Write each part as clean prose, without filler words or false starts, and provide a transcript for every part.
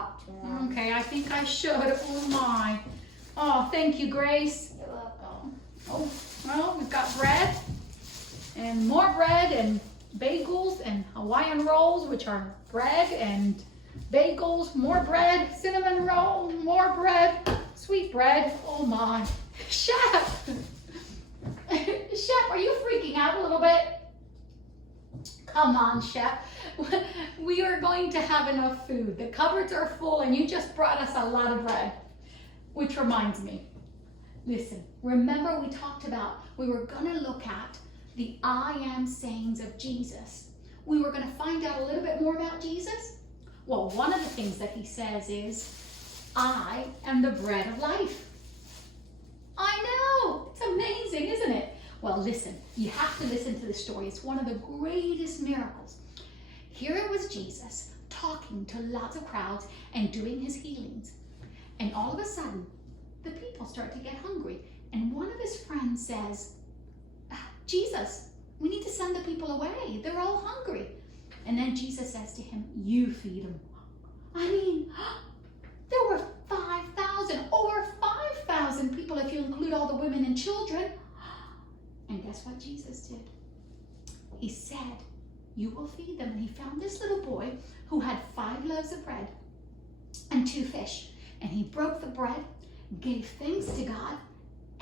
talk to him. Okay, I think I should. Oh my. Oh, thank you, Grace. You're welcome. Oh, well, we've got bread and more bread and bagels and Hawaiian rolls, which are bread and bagels, more bread, cinnamon roll, more bread, sweet bread. Oh my. Chef! Chef, are you freaking out a little bit? Come on, Chef. We are going to have enough food. The cupboards are full and you just brought us a lot of bread. Which reminds me, listen, remember we talked about, we were going to look at the I am sayings of Jesus. We were going to find out a little bit more about Jesus. Well, one of the things that he says is, I am the bread of life. I know, it's amazing, isn't it? Well, listen, you have to listen to the story. It's one of the greatest miracles. Here it was Jesus talking to lots of crowds and doing his healings. And all of a sudden, the people start to get hungry. And one of his friends says, Jesus, we need to send the people away. They're all hungry. And then Jesus says to him, you feed them. I mean, there were 5,000, over 5,000 people if you include all the women and children. And guess what Jesus did? He said, you will feed them. And he found this little boy who had 5 loaves of bread and 2 fish. And he broke the bread, gave thanks to God,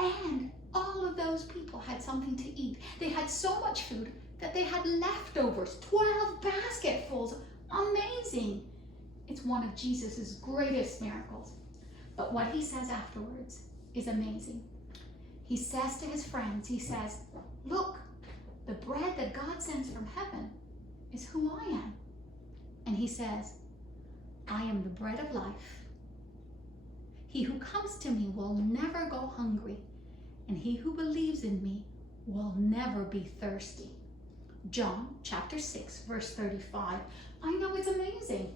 and all of those people had something to eat. They had so much food that they had leftovers, 12 basketfuls. Amazing. It's one of Jesus's greatest miracles. But what he says afterwards is amazing. He says to his friends, he says, look, the bread that God sends from heaven is who I am. And he says, I am the bread of life. He who comes to me will never go hungry, and he who believes in me will never be thirsty. John chapter 6, verse 35. I know, it's amazing.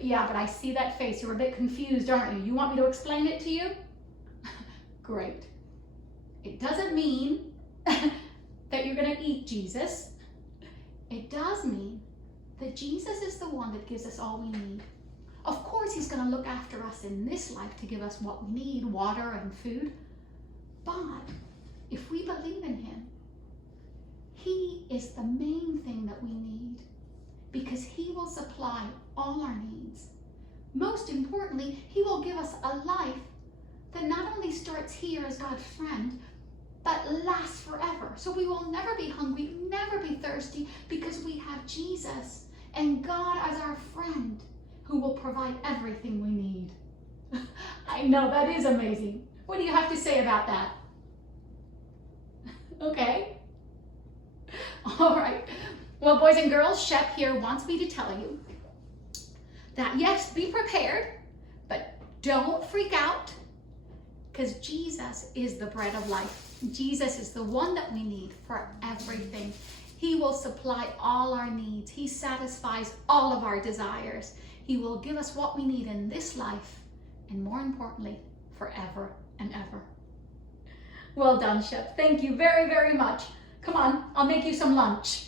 Yeah, but I see that face. You're a bit confused, aren't you? You want me to explain it to you? Great. It doesn't mean that you're going to eat Jesus. It does mean that Jesus is the one that gives us all we need. Of course, he's going to look after us in this life to give us what we need, water and food. But if we believe in him, he is the main thing that we need, because he will supply all our needs. Most importantly, he will give us a life that not only starts here as God's friend, but lasts forever. So we will never be hungry, never be thirsty, because we have Jesus and God as our friend, who will provide everything we need. I know, that is amazing. What do you have to say about that? Okay. All right. Well, boys and girls, Shep here wants me to tell you that yes, be prepared, but don't freak out, because Jesus is the bread of life. Jesus is the one that we need for everything. He will supply all our needs. He satisfies all of our desires. He will give us what we need in this life, and more importantly, forever and ever. Well done, Chef. Thank you very, very much. Come on, I'll make you some lunch.